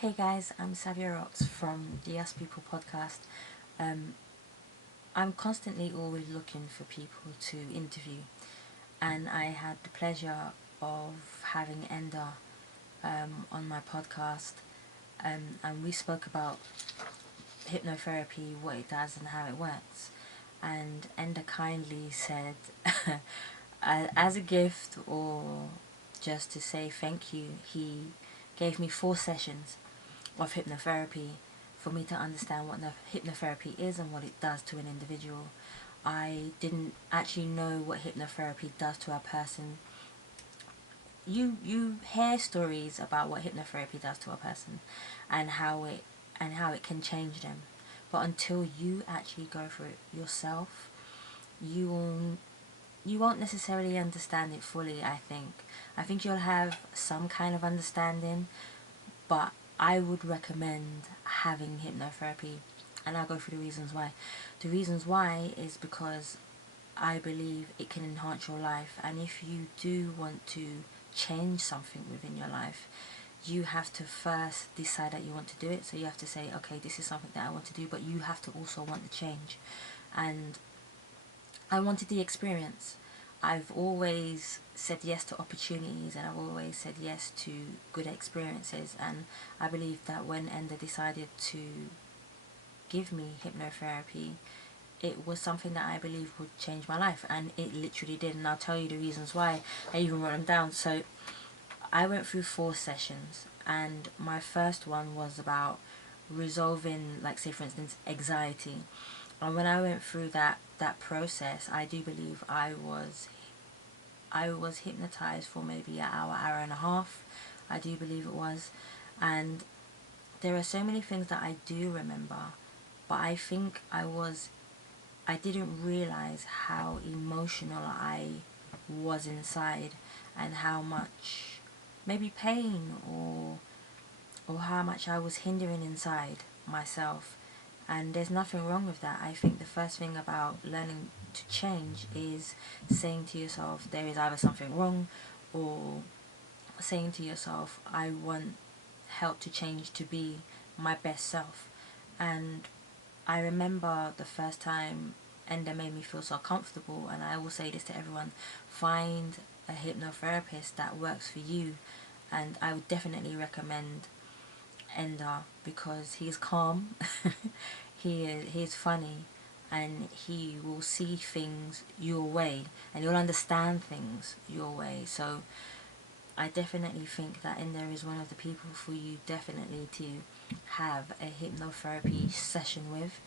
Hey guys, I'm Savia from the Us People podcast. I'm constantly always looking for people to interview, and I had the pleasure of having Enda on my podcast, and we spoke about hypnotherapy, what it does, and how it works. And Enda kindly said, as a gift or just to say thank you, he gave me 4 sessions of hypnotherapy for me to understand what hypnotherapy is and what it does to an individual. I didn't actually know what hypnotherapy does to a person. You hear stories about what hypnotherapy does to a person and how it can change them. But until you actually go through it yourself, you won't necessarily understand it fully. I think you'll have some kind of understanding, but I would recommend having hypnotherapy, and I'll go through the reasons why. The reasons why is because I believe it can enhance your life, and if you do want to change something within your life, you have to first decide that you want to do it. So you have to say, okay, this is something that I want to do, but you have to also want the change. And I wanted the experience. I've always said yes to opportunities, and I've always said yes to good experiences, and I believe that when Enda decided to give me hypnotherapy, it was something that I believe would change my life, and it literally did. And I'll tell you the reasons why. I even wrote them down. So I went through 4 sessions, and my first one was about resolving, like, say for instance, anxiety. And when I went through that process, I do believe I was hypnotized for maybe an hour and a half. I do believe it was. And there are so many things that I do remember, but I think I didn't realize how emotional I was inside, and how much maybe pain or how much I was hindering inside myself. And there's nothing wrong with that. I think the first thing about learning to change is saying to yourself there is either something wrong, or saying to yourself I want help to change to be my best self. And I remember the first time Enda made me feel so comfortable, and I will say this to everyone: find a hypnotherapist that works for you. And I would definitely recommend Enda because he's calm, he's funny, and he will see things your way, and you'll understand things your way. So I definitely think that Enda is one of the people for you definitely to have a hypnotherapy session with,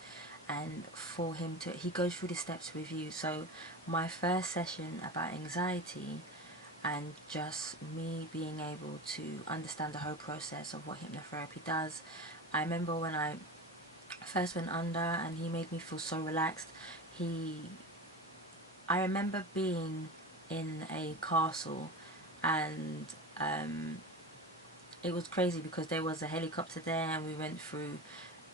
and for him to, he goes through the steps with you. So my first session about anxiety, and just me being able to understand the whole process of what hypnotherapy does. I remember when I first went under and he made me feel so relaxed. I remember being in a castle, and it was crazy because there was a helicopter there, and we went through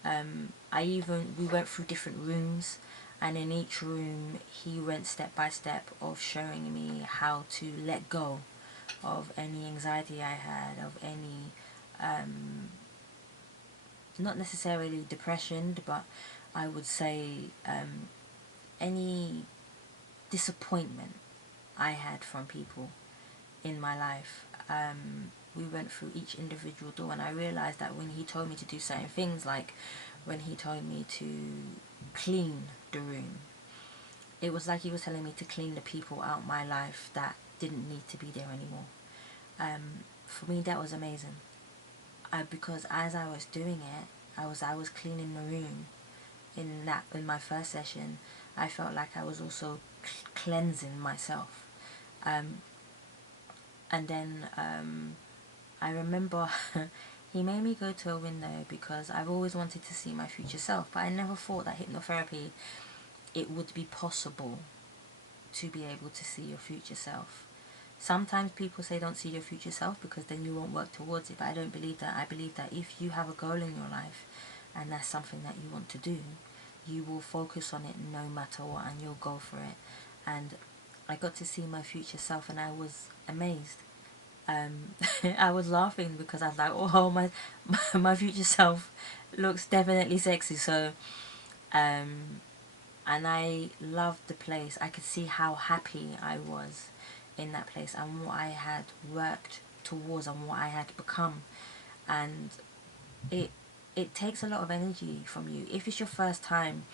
we went through different rooms, and in each room he went step by step of showing me how to let go of any anxiety I had, of any not necessarily depression, but I would say any disappointment I had from people in my life. We went through each individual door, and I realized that when he told me to do certain things, like when he told me to clean the room, it was like he was telling me to clean the people out my life that didn't need to be there anymore. For me, that was amazing. Because as I was doing it, I was cleaning the room. In my first session, I felt like I was also cleansing myself. And then I remember he made me go to a window because I've always wanted to see my future self, but I never thought that hypnotherapy, it would be possible to be able to see your future self. Sometimes people say don't see your future self because then you won't work towards it, but I don't believe that. I believe that if you have a goal in your life and that's something that you want to do, you will focus on it no matter what, and you'll go for it. And I got to see my future self, and I was amazed. I was laughing because I was like, oh, my future self looks definitely sexy. So and I loved the place. I could see how happy I was in that place and what I had worked towards and what I had become. And it it takes a lot of energy from you. If it's your first time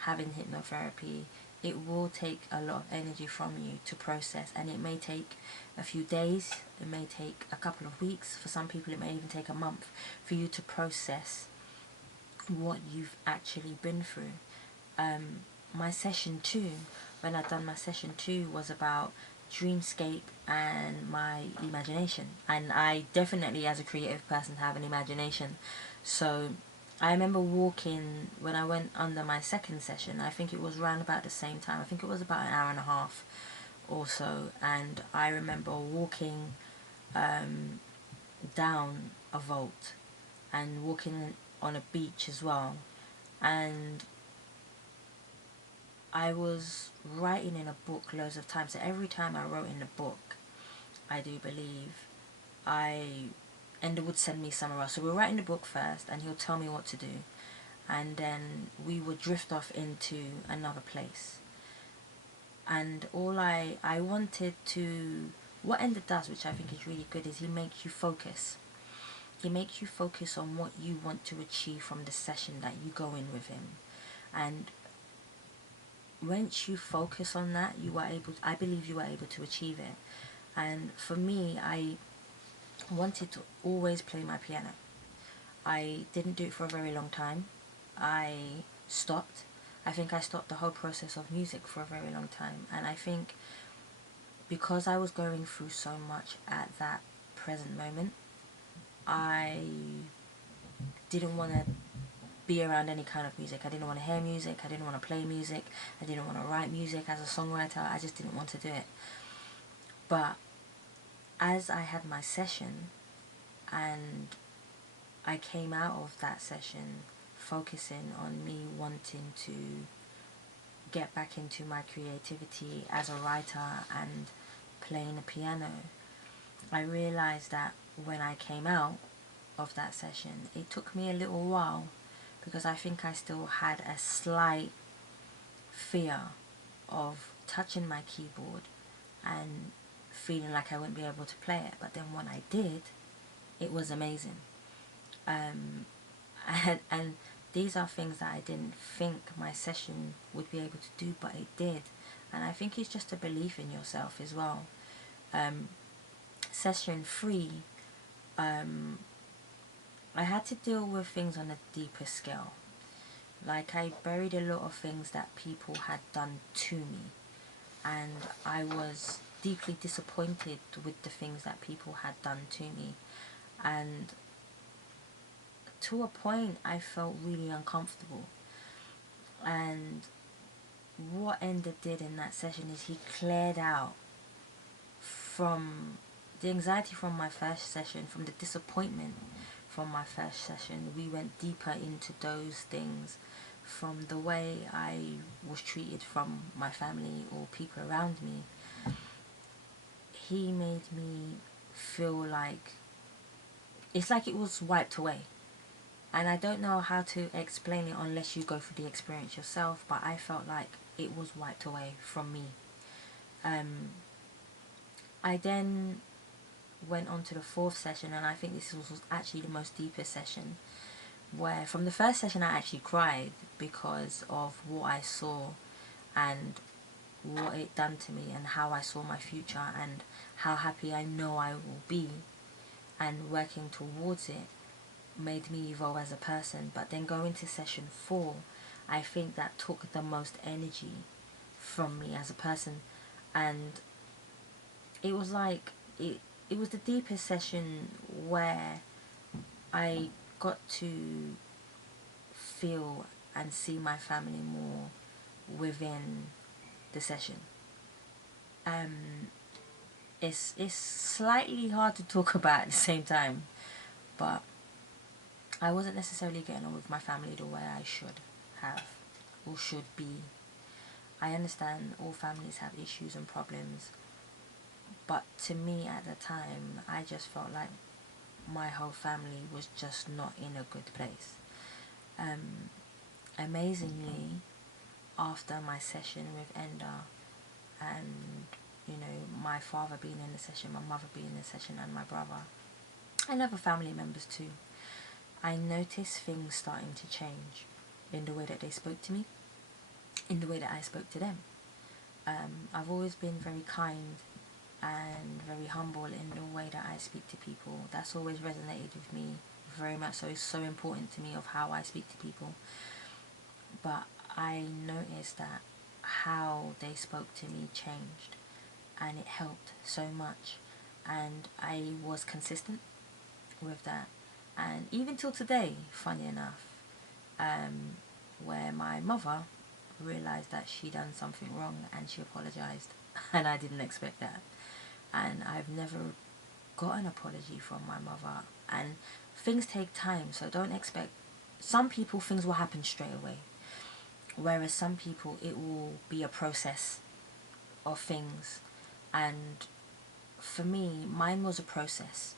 having hypnotherapy, it will take a lot of energy from you to process, and it may take a few days, it may take a couple of weeks, for some people it may even take a month for you to process what you've actually been through. My session 2, when I'd done my session 2, was about dreamscape and my imagination. And I definitely, as a creative person, have an imagination. So I remember walking, when I went under my second session, I think it was around about the same time. I think it was about an hour and a half or so. And I remember walking down a vault and walking on a beach as well. And I was writing in a book loads of times. So every time I wrote in the book, I do believe Enda would send me somewhere else. So we'll write in the book first, and he'll tell me what to do, and then we would drift off into another place. And all I wanted to, what Enda does, which I think is really good, is he makes you focus. He makes you focus on what you want to achieve from the session that you go in with him. And once you focus on that, I believe you are able to achieve it. And for me, I wanted to always play my piano. I didn't do it for a very long time. I stopped. I think I stopped the whole process of music for a very long time. And I think because I was going through so much at that present moment, I didn't want to be around any kind of music. I didn't want to hear music. I didn't want to play music. I didn't want to write music as a songwriter. I just didn't want to do it. But as I had my session and I came out of that session focusing on me wanting to get back into my creativity as a writer and playing the piano, I realized that when I came out of that session, it took me a little while because I think I still had a slight fear of touching my keyboard and feeling like I wouldn't be able to play it. But then when I did, it was amazing. And these are things that I didn't think my session would be able to do, but it did. And I think it's just a belief in yourself as well. Session 3, I had to deal with things on a deeper scale. Like, I buried a lot of things that people had done to me, and I was deeply disappointed with the things that people had done to me. And to a point, I felt really uncomfortable. And what Enda did in that session is he cleared out from the anxiety from my first session, from the disappointment from my first session. We went deeper into those things, from the way I was treated from my family or people around me. He made me feel like it's like it was wiped away. And I don't know how to explain it unless you go through the experience yourself, but I felt like it was wiped away from me. I then went on to the 4th session, and I think this was actually the most deepest session, where from the first session I actually cried because of what I saw and what it done to me and how I saw my future and how happy I know I will be, and working towards it made me evolve as a person. But then going to session 4, I think that took the most energy from me as a person, and it was like it was the deepest session where I got to feel and see my family more within the session. It's slightly hard to talk about at the same time, but I wasn't necessarily getting on with my family the way I should have or should be. I understand all families have issues and problems, But to me at the time, I just felt like my whole family was just not in a good place. Amazingly, after my session with Enda, and my father being in the session, my mother being in the session, and my brother and other family members too, I noticed things starting to change in the way that they spoke to me, in the way that I spoke to them. I've always been very kind and very humble in the way that I speak to people. That's always resonated with me very much. So it's so important to me of how I speak to people. But I noticed that how they spoke to me changed, and it helped so much, and I was consistent with that. And even till today, funny enough, where my mother realized that she done something wrong and she apologized, and I didn't expect that, and I've never got an apology from my mother. And things take time, so don't expect. Some people, things will happen straight away, whereas some people, it will be a process of things. And for me, mine was a process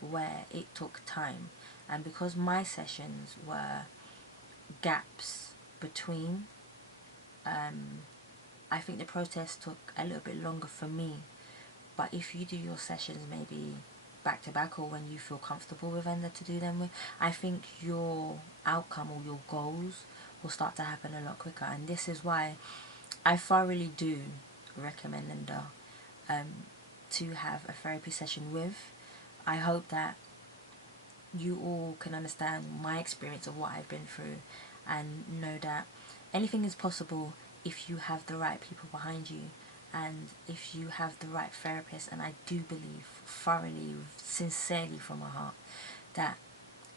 where it took time, and because my sessions were gaps between, I think the process took a little bit longer for me. But if you do your sessions maybe back to back, or when you feel comfortable with Enda to do them with, I think your outcome or your goals will start to happen a lot quicker. And this is why I thoroughly do recommend Enda to have a therapy session with. I hope that you all can understand my experience of what I've been through, and know that anything is possible if you have the right people behind you, and if you have the right therapist. And I do believe thoroughly, sincerely from my heart, that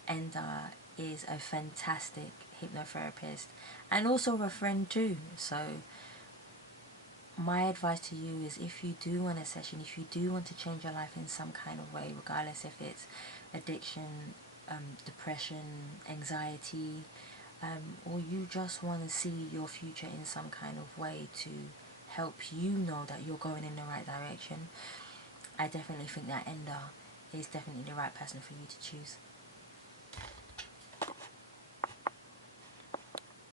Enda is a fantastic hypnotherapist and also a friend too. So my advice to you is, if you do want a session, if you do want to change your life in some kind of way, regardless if it's addiction, depression, anxiety, or you just want to see your future in some kind of way to help you know that you're going in the right direction, I definitely think that Enda is definitely the right person for you to choose.